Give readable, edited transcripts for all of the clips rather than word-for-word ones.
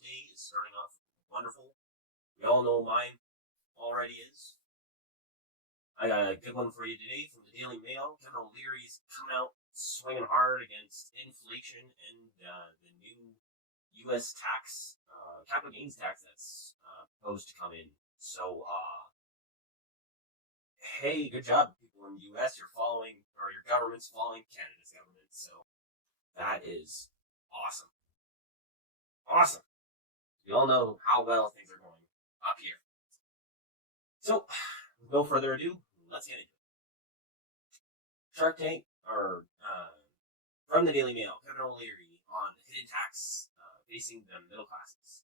Thursday is starting off wonderful. We all know mine already is. I got a good one for you today from the Daily Mail. Kevin O'Leary's coming out swinging hard against inflation and the new U.S. tax, capital gains tax that's proposed to come in. So, hey, good job, people in the U.S. You're following, or your government's following Canada's government. So, that is awesome. Awesome. We all know how well things are going up here. So, with no further ado, let's get into it. Shark Tank, or from the Daily Mail, Kevin O'Leary on the hidden tax facing the middle classes.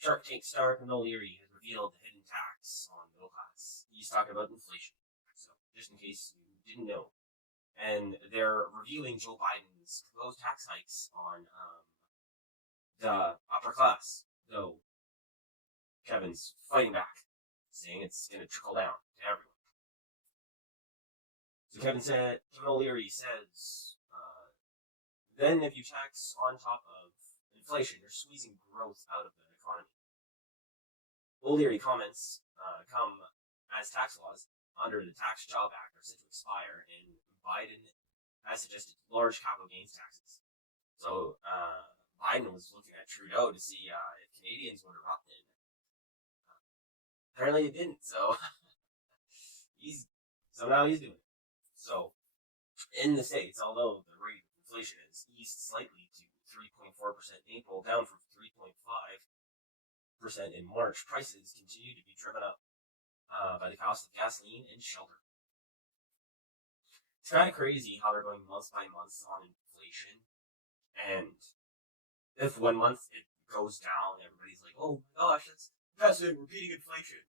Shark Tank star Kevin O'Leary has revealed the hidden tax on middle class. He's talking about inflation, so just in case you didn't know. And they're reviewing Joe Biden's proposed tax hikes on the upper class. So Kevin's fighting back, saying it's going to trickle down to everyone. So Kevin O'Leary says, then if you tax on top of inflation, you're squeezing growth out of the economy. O'Leary comments come as tax laws under the Tax Job Act are set to expire, and Biden has suggested large capital gains taxes. So Biden was looking at Trudeau to see if Canadians would erupt in. Apparently it didn't, so now he's doing it. So in the States, although the rate of inflation has eased slightly to 3.4% in April, down from 3.5% in March, prices continue to be driven up by the cost of gasoline and shelter. It's kind of crazy how they're going month by month on inflation, and if 1 month it goes down, everybody's like, "Oh my gosh, that's it, we're beating inflation."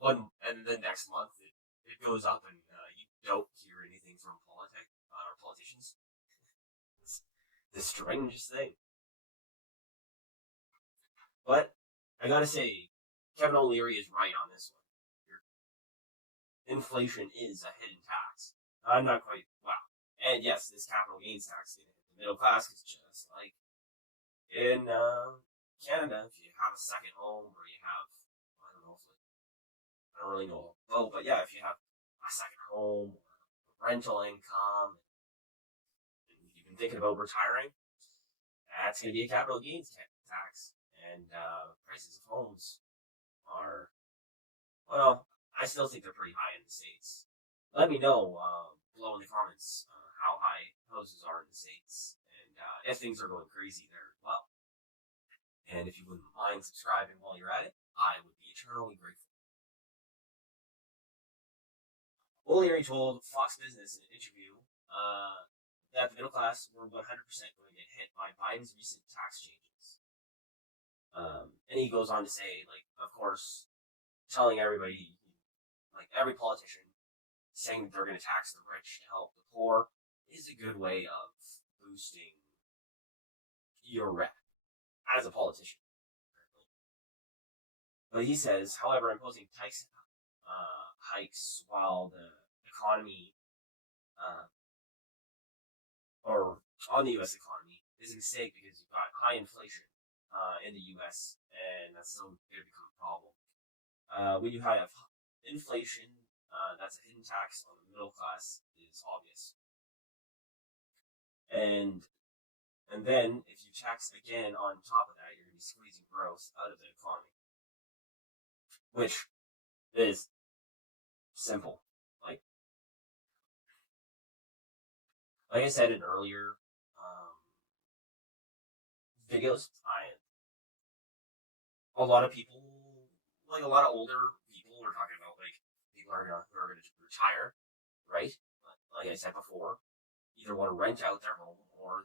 And the next month it goes up, and you don't hear anything from politicians. It's the strangest thing. But I gotta say, Kevin O'Leary is right on this one. Inflation is a hidden tax. I'm not quite wow. And yes, this capital gains tax is going to hit the middle class because just like in Canada, if you have a second home or you have, I don't really know. Oh, but yeah, if you have a second home or rental income, and you've been thinking about retiring, that's going to be a capital gains tax. And prices of homes are, well, I still think they're pretty high in the States. Let me know below in the comments how high houses are in the States, and if things are going crazy there as well. And if you wouldn't mind subscribing while you're at it, I would be eternally grateful. O'Leary told Fox Business in an interview that the middle class were 100% going to get hit by Biden's recent tax changes. And he goes on to say, like, of course, telling everybody, like every politician, saying that they're going to tax the rich to help the poor is a good way of boosting your rep as a politician. But he says, however, imposing tax hikes while the economy, or on the U.S. economy, is a mistake because you've got high inflation in the U.S., and that's still going to become a problem. When you have inflation, that's a hidden tax on the middle class is obvious. And then if you tax again on top of that, you're going to be squeezing growth out of the economy, which is simple. Like I said in earlier videos, a lot of people, like a lot of older people, are talking about like people who are going to retire, right? Like I said before, either want to rent out their home or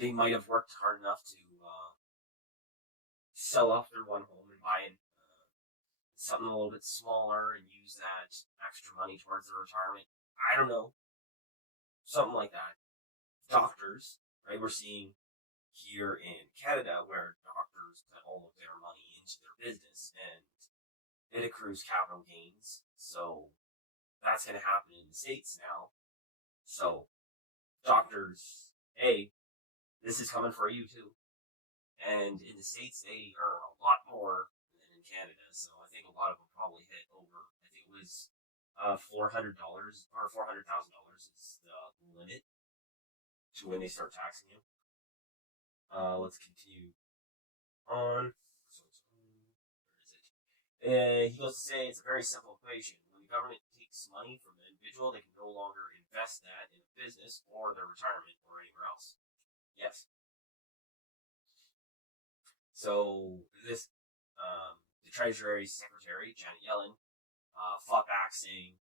they might have worked hard enough to sell off their one home and buy something a little bit smaller and use that extra money towards their retirement. I don't know. Something like that. Doctors, right? We're seeing here in Canada where doctors put all of their money into their business and it accrues capital gains. So that's going to happen in the States now. So doctors hey, this is coming for you too. And in the States, they earn a lot more than in Canada. So I think a lot of them probably hit over, I think it was $400 or $400,000 is the limit to when they start taxing you. Let's continue on. So where is it? He goes to say it's a very simple equation. When the government takes money from an individual, they can no longer invest that in a business or their retirement or anywhere else. Yes. So the Treasury Secretary Janet Yellen fought back, saying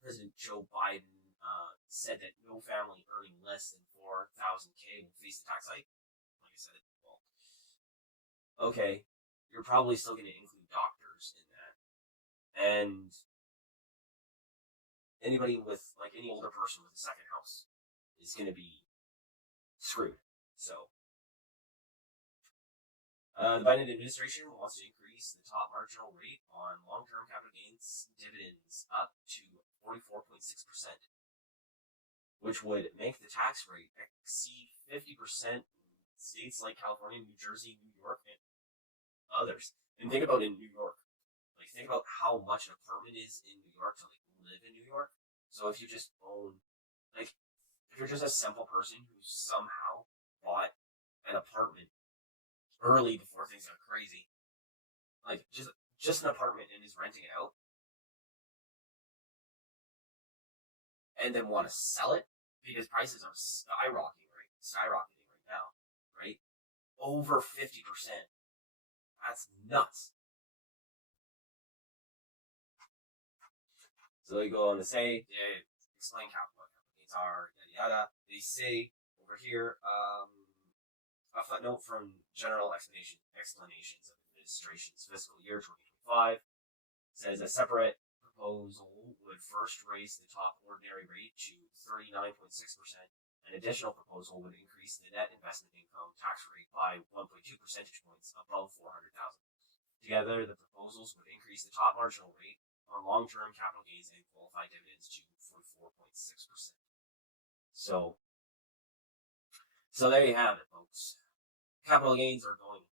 President Joe Biden said that no family earning less than $4,000 will face the tax hike. Like I said, well, okay, you're probably still going to include doctors in that, and anybody with like any older person with a second house is going to be screwed. So. The Biden administration wants to increase the top marginal rate on long-term capital gains dividends up to 44.6%, which would make the tax rate exceed 50% in states like California, New Jersey, New York, and others. And think about in New York. Like, think about how much an apartment is in New York to like live in New York. So if you just own, like, if you're just a simple person who somehow bought an apartment early before things got crazy, like just an apartment and is renting it out, and then want to sell it because prices are skyrocketing right now, right? Over 50%. That's nuts. So they go on to say, they explain how capital gains are, yada yada. They say over here, a footnote from General Explanations of Administration's fiscal year 2025 says a separate proposal would first raise the top ordinary rate to 39.6%. An additional proposal would increase the net investment income tax rate by 1.2 percentage points above $400,000. Together, the proposals would increase the top marginal rate on long-term capital gains and qualified dividends to 44.6%. So there you have it, folks. Capital gains are going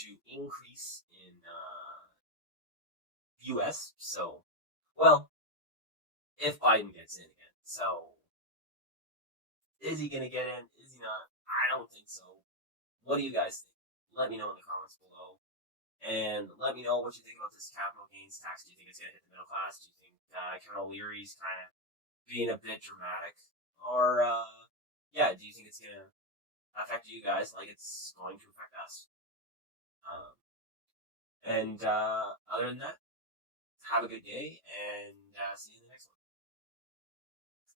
to increase in U.S. So, well, if Biden gets in again. So, is he going to get in? Is he not? I don't think so. What do you guys think? Let me know in the comments below. And let me know what you think about this capital gains tax. Do you think it's going to hit the middle class? Do you think Kevin O'Leary's kind of being a bit dramatic? Or, yeah, do you think it's going to affect you guys like it's going to affect us? Other than that, have a good day, and see you in the next one.